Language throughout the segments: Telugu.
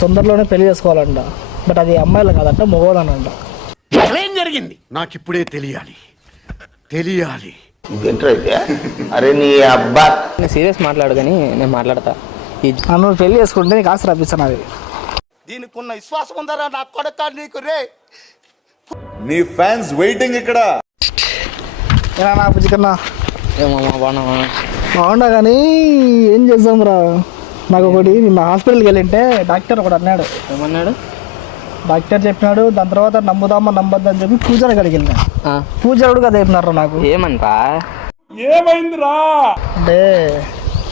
తొందరలోనే పెళ్ళి చేసుకోవాలంట. బట్ అది అమ్మాయిలు కాదంట మగవాళ్ళనంట ఏం జరిగింది? నాకిప్పుడే తెలియాలి. తెలియాలి. అయితే అరే నీ అబ్బా. నేను సీరియస్ మాట్లాడు కానీ నేను మాట్లాడతా. ఈ ఆ, నువ్వు పెళ్ళి చేసుకుంటే నీకు ఆశ రప్పిస్తాను అది దీనికి ఉన్న విశ్వాసం ఉందరా నా కొడక నీకు రే? నీ ఫ్యాన్స్ వెయిటింగ్ ఇక్కడ. ఏనా నా బుజ్జి కన్నా? ఏమో బాగున్నావా బాగుండా కానీ ఏం చేద్దాం రా నాకు ఒకటి నిన్న హాస్పిటల్కి వెళ్ళింటే డాక్టర్ ఒకటి అన్నాడు. ఏమన్నాడు? డాక్టర్ చెప్పినాడు దాని తర్వాత నమ్ముదామా నమ్మద్దని చెప్పి పూజారి కాడికి వెళ్ళినా. ఆ, పూజారుడు కదా చెప్పినారు నాకు. ఏమనరా అంటే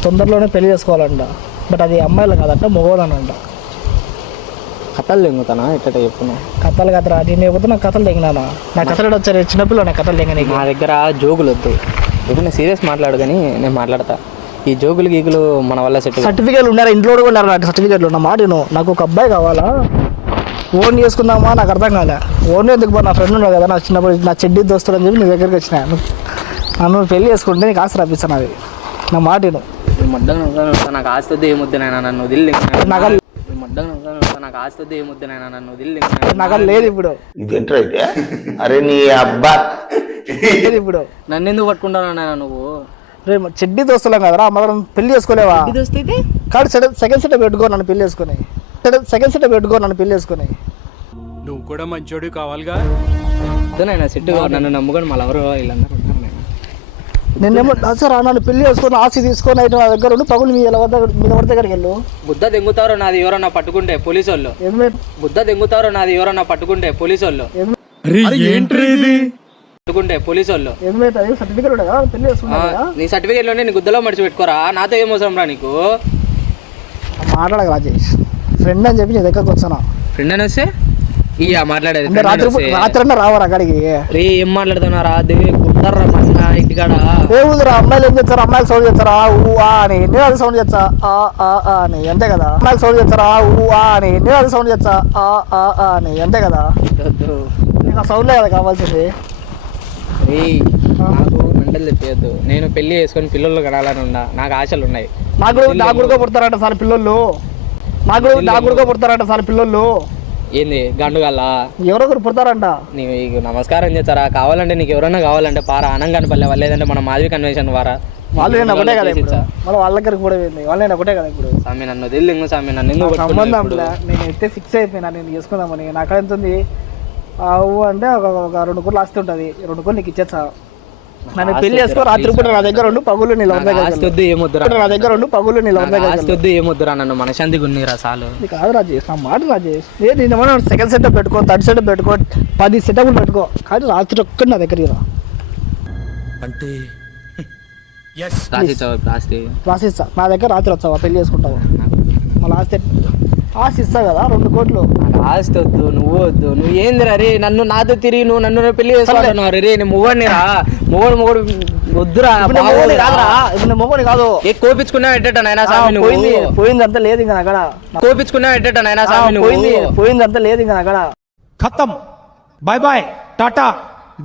తొందరలోనే పెళ్ళి చేసుకోవాలంట. బట్ అది అమ్మాయిలు కాదంట మగవాళ్ళనంట కథలు తెంగుతానా ఎట్ట చెప్పున్నా కథలు కథరా నేను లేకపోతే నాకు కథలు తెగినానా నా కథలు వచ్చారు చిన్నపిల్ల నా కథలు తెగ నీకు నా దగ్గర జోకులు వద్దు ఇప్పుడు నేను సీరియస్ మాట్లాడు కానీ నేను మాట్లాడతా. ఈ జోకులు గీకులు మన వల్ల సెట్ సర్టిఫికేట్లు ఉన్నారా? ఇంట్లో కూడా ఉన్నారు? సర్టిఫికేట్లు నా మాట. నాకు ఒక అబ్బాయి కావాలా? ఓన్ చేసుకుందామా? నాకు అర్థం కాలే. ఓన్ ఎందుకు బా నా ఫ్రెండ్ ఉన్నాడు కదా నా చిన్నప్పుడు నా చెడ్డి దోస్తుడు అని చెప్పి నీ దగ్గరికి వచ్చిన. నన్ను పెళ్ళి చేసుకుంటే నీకు ఆశ రప్పిస్తాను అది. నా మాట. మడ్డగా నాకు ఆస్తి వద్దు ఏమొద్దు నాయన నన్ను వదిలి నాకు నన్ను వదిలి లేదు ఇప్పుడు. అరే నీ అబ్బా. లేదు ఇప్పుడు. నన్ను ఎందుకు పట్టుకుంటావు నాయన నువ్వు? రేపు చెడ్డి దోస్తులం కదరా మనం పెళ్ళి చేసుకోలేవా? ఇది? వస్తే కాదు సెకండ్ సెకండ్ సెట్ పెట్టుకో నన్ను పెళ్ళి చేసుకుని. సెకండ్ సెట్ పెట్టుకో నన్ను పెళ్ళి చేసుకుని. నువ్వు కూడా మంచోడు కావాలిగా? నాయన సెట్ నన్ను నమ్ముకొని మళ్ళీ ఎవరు వీళ్ళందరూ ఉంటారు నాయన నేనేమో సార్ నన్ను పెళ్ళి చేసుకొని ఆస్తి తీసుకొని అయితే నా దగ్గర ఉండి పగులు మీ వద్ద మీ ఎవరి దగ్గరికి వెళ్ళు. బుద్ధ దెంగుతారో నాది ఎవరన్నా పట్టుకుంటే పోలీసు వాళ్ళు ఏమి బుద్ధ దెంగుతారో నాది ఎవరన్నా పట్టుకుంటే పోలీసు వాళ్ళు పట్టుకుంటే పోలీసు వాళ్ళు నీ సర్టిఫికేట్లోనే నీ గుద్దలో మడిచి పెట్టుకోరా నాతో ఏం అవసరం రా నీకు? మాట్లాడక రాజేష్. ఫ్రెండ్ అని చెప్పి నీ దగ్గరకు వచ్చాను ఫ్రెండ్ అని వస్తే? ఇయ్యా మాట్లాడేది రాత్రి రాత్రి రావరా అక్కడికి? రే ఏం మాట్లాడుతున్నా రా దేవి కుట్టారా మన ఇంటికాడ ఏముందిరా అమ్మాయిలు ఏం చేస్తారు? అమ్మాయిలు సౌండ్ చేస్తారా? ఊ ఆ అని. నేను అది సౌండ్ చేస్తా? ఆ ఆ ఆ అని. అంతే కదా? అమ్మాయిలు సౌండ్ చేస్తారా? ఊ ఆ అని. నేను అది సౌండ్ చేస్తా? ఆ ఆ ఆ అని. అంతే కదా? నీకు ఆ సౌండ్లే కదా కావాల్సింది. నాకు మెంటల్ తెప్పేయద్దు నేను పెళ్ళి చేసుకొని పిల్లలు కనాలని ఉన్నా. నాకు ఆశలు ఉన్నాయి. నాకు కూడా పుడతారంట సార్ పిల్లలు. నాకు కూడా పుడతారంట సార్ పిల్లలు. ఏంది గండుగల్లా ఎవరో ఒకరు పుడతారంట. నీకు నమస్కారం చేస్తారా? కావాలంటే నీకు ఎవరన్నా కావాలంటే పారా. ఆనంగాని పల్లె వాళ్ళు లేదంటే మన మాధవి కన్వెన్షన్ వారా? వాళ్ళు నేను ఒకటే కదా ఇప్పుడు. మన వాళ్ళ దగ్గరికి కూడా పోయింది. వాళ్ళు నేను ఒకటే కదా ఇప్పుడు? స్వామి నన్ను స్వామి నన్ను సంబంధం. నేను అయితే ఫిక్స్ అయిపోయినా నేను చేసుకుందామని. నాకు ఎంత ఉంది ఆవు అంటే ఒక ఒక రెండు కోట్లు ఆస్తి ఉంటుంది. రెండు కోట్లు నీకు ఇచ్చేస్తా. నన్ను పెళ్ళి చేసుకో రాత్రి పూట నా దగ్గర ఉండు పగులు నీళ్ళ ఆస్తి వద్దు ఏమొద్దురా. నా దగ్గర ఉండు పగులు నీళ్ళ ఆస్తి వద్దు ఏమొద్దురా నన్ను మనశాంతిగా ఉన్నిరా చాలు. కాదు రాజేష్ నా మాట రాజేష్. నేను నేను ఏమన్నా సెకండ్ సెటప్ పెట్టుకో థర్డ్ సెటప్ పెట్టుకో పది సెటప్లు పెట్టుకో. కానీ రాత్రి ఒక్కటి నా దగ్గర రా అంటే రాసిస్తా నా దగ్గర రాత్రి వచ్చావా పెళ్ళి చేసుకుంటావా? మళ్ళీ ఆస్తి ఆస్తి ఇస్తా కదా రెండు కోట్లు. ఆస్తి వద్దు నువ్వు వద్దు. నువ్వు ఏందిరా రే నన్ను నాతో తిరిగి నువ్వు నన్ను పెళ్ళి చేసుకుంటున్నావు రే నేను మొగడిని రా. మొగడు మొగడు వద్దురా మొగోని కాదురా ఇప్పుడు నేను మొగోని కాదు. ఏ కోపించుకున్నా ఎట్టట నాయనా ఆ, స్వామి పోయింది నువ్వు? పోయింది అంతా లేదు ఇంకా అక్కడ కోపించుకున్నా ఎట్టట నాయనా స్వామి పోయింది నువ్వు? పోయింది అంతా లేదు ఇంకా అక్కడ ఖతం. Bye bye tata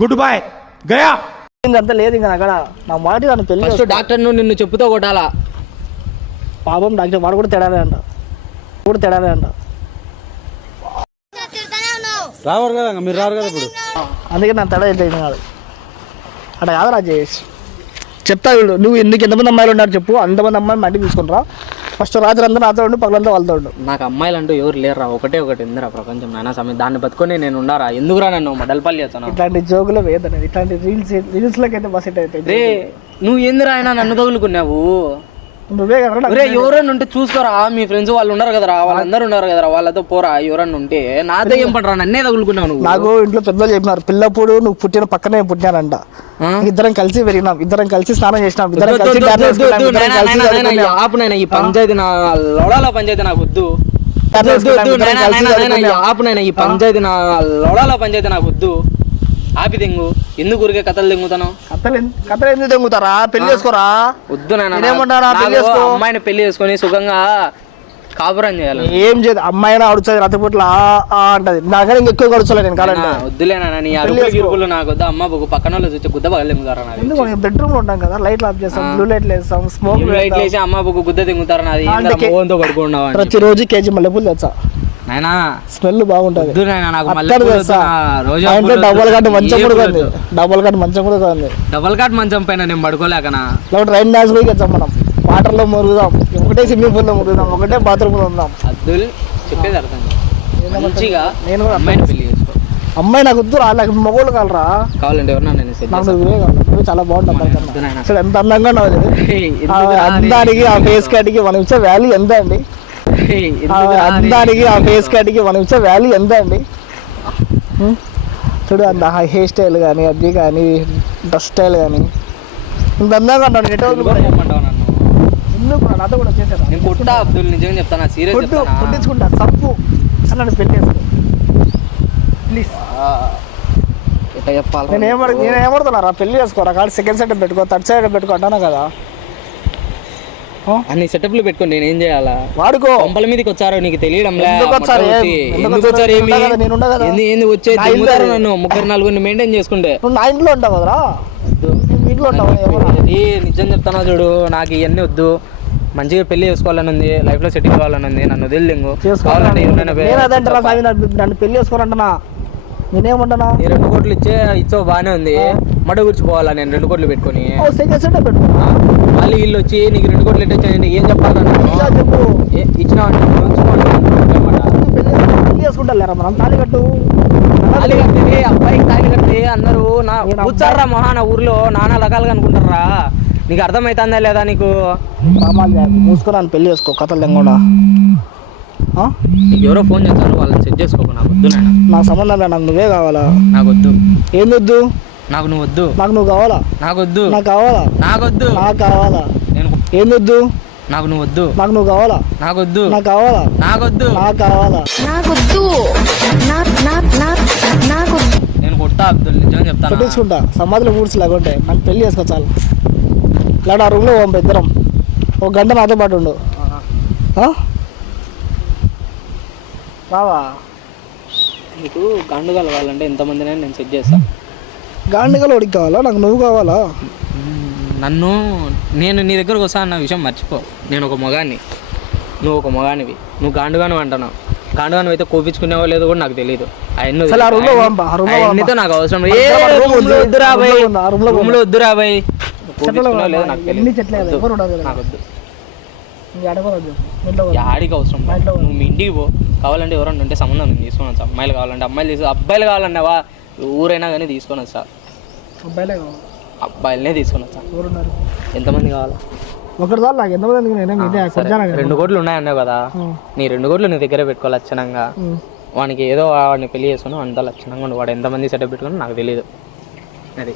good bye Gaya. పోయింది అంతా లేదు ఇంకా అక్కడ నా మాట నన్ను పెళ్ళి. డాక్టర్ నువ్వు నిన్ను చెప్పుతో కొట్టాలా? పాపం డాక్టర్ వాడు కూడా తేడాలే అంట కూడా తేడాలే అంట. రావారు కదా మీరు రారు కదా ఇప్పుడు. అందుకే నా తేడా అయితే కాదు అట్లా కాదు రాజేష్. చెప్తా వీళ్ళు నువ్వు ఎందుకు ఎంతమంది అమ్మాయిలు ఉన్నారు చెప్పు అంతమంది అమ్మాయిలు మట్టి తీసుకుంటారా? ఫస్ట్ రాత్రి అంతా నాతో ఉండు పగలంతా వాళ్ళతో ఉండు. నాకు అమ్మాయిలు అంటూ ఎవరు లేరురా ఒకటే ఒకటి ఉందిరా ప్రపంచం నాయనా స్వామి దాన్ని బతుకొని నేను ఉండారా? ఎందుకురా నన్ను మడల్పల్లి చేస్తాను ఇట్లాంటి జోకులు వేయద్దు ఇట్లాంటి రీల్స్ రీల్స్లోకి అయితే బస్ అయితే నువ్వు ఏందిరా ఆయన నన్ను తగులుకున్నావు? నువ్వే కదా ఎవరన్నా ఉంటే చూసుకోరా. మీ ఫ్రెండ్స్ వాళ్ళు ఉన్నారు కదరా వాళ్ళందరూ ఉన్నారు కదరా వాళ్ళతో పోరా ఎవరన్నా ఉంటే. నాతో ఏం పడరా నన్నే తగులుకున్నావు నువ్వు? నాకు ఇంట్లో పెద్దలు చెప్పినారు పిల్లప్పుడు నువ్వు పుట్టిన పక్కనే పుట్టినారంట ఆ? ఇద్దరం కలిసి పెరిగినాం ఇద్దరం కలిసి స్నానం చేసినాం ఇద్దరం కలిసి. ఆపు నాయనా, ఈ పంచాయతీ నా లోడాల పంచాయతీ నాకు వద్దు. ఆపు నాయనా, ఈ పంచాయతీ నా లోడాల పంచాయతీ నాకు వద్దు. ఆపి తెంగు ఎందుకు ఊరికే కథలు తెంగుతాను కథలు కథలు ఎందుకు తెంగుతారా పెళ్ళి చేసుకోరా? వద్దు నాకు పెళ్ళి చేసుకో. అమ్మాయిని పెళ్ళి చేసుకొని సుఖంగా కాపురం చేయాలి. ఏం చేయదు అమ్మాయినా అడుగుతుంది రాత్రిపూట్ల అంటది. నాకన్నా ఇంకా ఎక్కువ గడుచులే నేను కాలంటే. వద్దులేనా నీ అరుపులు గిరుపులు నాకు వద్దు. అమ్మ ఒక పక్కన వాళ్ళు చూస్తే గుద్ద పగలు తెంగుతారా నాది. ఎందుకు? మనం బెడ్రూమ్లో ఉంటాం కదా. లైట్లు ఆఫ్ చేస్తాం బ్లూ లైట్లు వేస్తాం స్మోక్ లైట్ లేసి అమ్మ ఒక గుద్ద తెంగుతారా మోహన్తో పడుకున్నావా ప్రతిరోజు కేజీ మల్లెపూలు తెచ్చా. నాయనా స్మెల్ బాగుంటది. డబల్ కట్ మంచం కూడా ఉంది. డబల్ కట్ మంచం కూడా ఉంది డబల్ కాట్ మంచం పైన నేను పడుకోలేకనా లేకపోతే రైన్ డాన్స్ కూడా తెచ్చాం మనం. వాటర్లో మురుగుదాం. ఒకటే స్విమ్మింగ్ పూల్లో మురుగుదాం. ఒకటే బాత్రూమ్లో ఉందాం. అద్దుల్ చెప్పేది అర్థం. మంచిగా నేను కూడా అమ్మాయిని పెళ్ళి చేసుకో. అమ్మాయి నాకు వద్దు రా నాకు మగోళ్ళు కాలరా కావాలంటే ఎవరన్నా నేను నాకు నువ్వే కావాలి. చాలా నాయనా. అసలు ఎంత అందంగా. ఆ అందానికి ఆ ఫేస్ కట్కి మనం ఇచ్చే వాల్యూ ఎంత అండి? అందానికి ఆ ఫేస్ కట్కి మనం ఇచ్చే వాల్యూ ఎంత అండి? చూడు అంత హెయిర్ స్టైల్ కానీ అది కానీ డ్రెస్ స్టైల్ కానీ ఇంత అందంగా ఉన్నాడు నెట్ నన్ను? ఎందుకు రా, నాతో కూడా చేసేదా? నేను కొట్టా అబ్దుల్ నిజంగా చెప్తానా? సీరియస్ కొట్టు చెప్తానా? కొట్టించుకుంటా సప్పు అన్నాడు పెట్టేసుకో. ప్లీజ్ ఎట్లా చెప్పాలి? నేను ఏమడు నేను ఏమడుతున్నారా పెళ్ళి చేసుకోరా? కాదు సెకండ్ సైడ్ పెట్టుకో థర్డ్ సైడ్ పెట్టుకో అంటాను కదా? అన్ని సెటప్లు పెట్టుకొని నేను ఏం చేయాలా? వాడుకో. పంపల మీదకి వచ్చారో నీకు ఎందుకు వచ్చారు? ఏమి? ఉండా కదా. ఏంది ఏంది వచ్చే. నన్ను ముగ్గురు నలుగురిని మెయింటైన్ చేసుకుంటే. నువ్వు నా ఇంట్లో ఉంటావు కదరా? ఇంట్లో ఉంటావు? ఏ నిజం చెప్తానా చూడు? నాకు ఇవన్నీ వద్దు. మంచిగా పెళ్ళి చేసుకోవాలని ఉంది. లైఫ్లో సెటిల్ కావాలని ఉంది. నన్ను వదిలింగు స్వామి నన్ను పెళ్ళి చేసుకోరంటనా నేనేమంటానా? నీ రెండు కోట్లు ఇచ్చే ఇచ్చో బానే ఉంది. మడ గుర్చిపోవాలా నేను రెండు కోట్లు పెట్టుకొని. ఓ సెకండ్ సైడ్ పెట్టుకో. ఆ, మళ్ళీ వీళ్ళు వచ్చి నీకు రెండు కోట్లు ఇట్టొచ్చాయి నీకు ఏం చెప్పాలి ఇలా చెప్పు. ఇచ్చిన పెళ్ళి చేసుకుంటా లేరా మనం? తాళి కట్టు. తాళి అబ్బాయికి తాళి కట్టి అందరూ? నా కూర్చారా మహాన ఊర్లో. నానా రకాలుగా అనుకుంటారా నీకు అర్థమవుతుందా లేదా నీకు? సామాన్లు చేయకు. మూసుకొని నన్ను పెళ్ళి చేసుకో కథలు ఆ? నీకు ఎవరో ఫోన్ చేస్తారు వాళ్ళని సెట్ చేసుకోకు నాకు వద్దు నాయన. నాకు సంబంధం లేదు నాకు నువ్వే కావాలా? నాకు వద్దు. ఏం వద్దు? నాకు నువ్వు వద్దు. నాకు నువ్వు కావాలా? నాకు వద్దు. నాకు కావాలా? నాకు వద్దు. నాకు కావాలా? నేను ఏం వద్దు? నాకు నువ్వు వద్దు. నాకు నువ్వు కావాలా? నాకు వద్దు. నాకు కావాలా? నాకు వద్దు. నాకు కావాలా? నాకు నాకు నాకు నేను కొడతా అబ్దుల్ నిజం చెప్తాను? పెట్టించుకుంటా సమాధిలో కూర్చు లేకుంటే నన్ను పెళ్ళి చేసుకో చాలు. లేకపోతే ఆ రూమ్లో ఇద్దరం. ఒక గంట నాతో పాటు ఉండు. ఆ? రావా నీకు గండు కలవాలంటే ఎంతమందినైనా నేను సెట్ చేస్తా. గాండిగలు ఉడికి కావాలా? నాకు నువ్వు కావాలా? నన్ను నేను నీ దగ్గరకు వస్తా అన్న విషయం మర్చిపో. నేను ఒక మొగాన్ని. నువ్వు ఒక మొగానివి. నువ్వు గాండుగాను అంటున్నావు. గాండుగాను అయితే కోపించుకునేవో లేదో కూడా నాకు తెలియదు అవన్నీతో. నాకు అవసరం వద్దురా వద్దురా నాకు తెలియదు. నాకు వద్దు. యాడికి అవసరం నువ్వు మీ ఇంటికి పో. కావాలంటే ఎవరన్నా ఉంటే సంబంధం నేను తీసుకొని వచ్చా అమ్మాయిలు కావాలంటే అమ్మాయిలు తీసు అబ్బాయిలు కావాలన్నావా ఊరైనా కానీ తీసుకొని వచ్చా అబ్బాయిలే కావాలి. అబ్బాయిలనే తీసుకొని వచ్చా ఎవరున్నారు? ఎంతమంది కావాలా? ఒకటి చాలు నాకు. ఎంతమంది సరే, రెండు కోట్లు ఉన్నాయన్నావు కదా. నీ రెండు కోట్లు నీ దగ్గరే పెట్టుకో లక్షణంగా. వానికి ఏదో వాడిని పెళ్ళి చేసుకుని అంత లక్షణంగా ఉండు. వాడు ఎంతమంది సెటప్ పెట్టుకుని నాకు తెలియదు అది.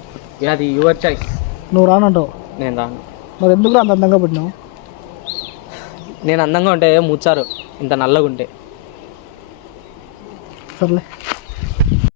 అది యువర్ చాయిస్. నువ్వు రానంటావు. నేను రాను. మరి ఎందుకు అంత అందంగా పుట్టినావు? నేను అందంగా ఉంటే ముచ్చారు ఇంత నల్లగా ఉంటే సర్లే.